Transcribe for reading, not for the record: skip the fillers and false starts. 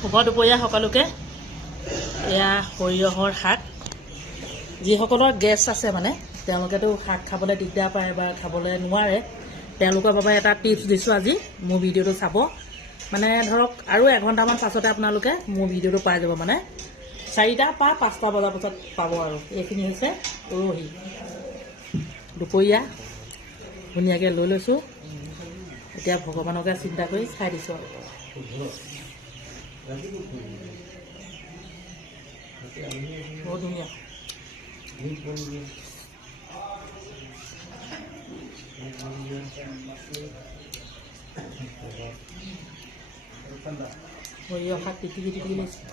শুভ দুপৰীয়া সকলোকে। এয়া সৰিয়হৰ শাক। যিসকলৰ গেছ আছে মানে তেওঁলোকেতো শাক খাবলৈ দিগদাৰ পায় বা খাবলৈ নোৱাৰে, তেওঁলোকৰ বাবে এটা টিপছ দিছোঁ আজি। মোৰ ভিডিঅ'টো চাব, মানে ধৰক আৰু এঘণ্টামান পাছতে আপোনালোকে মোৰ ভিডিঅ'টো পাই যাব, মানে 4টা বা 5টা বজাৰ পাছত পাব। আৰু এইখিনি হৈছে উৰহি দুপৰীয়া ধুনীয়াকৈ লৈ লৈছোঁ। এতিয়া ভগৱানকে চিন্তা কৰি খাই দিছোঁ আৰু বহুত ধুনীয়া। সৰিয়হ শাক পিটিকি পিটিকি লৈছোঁ।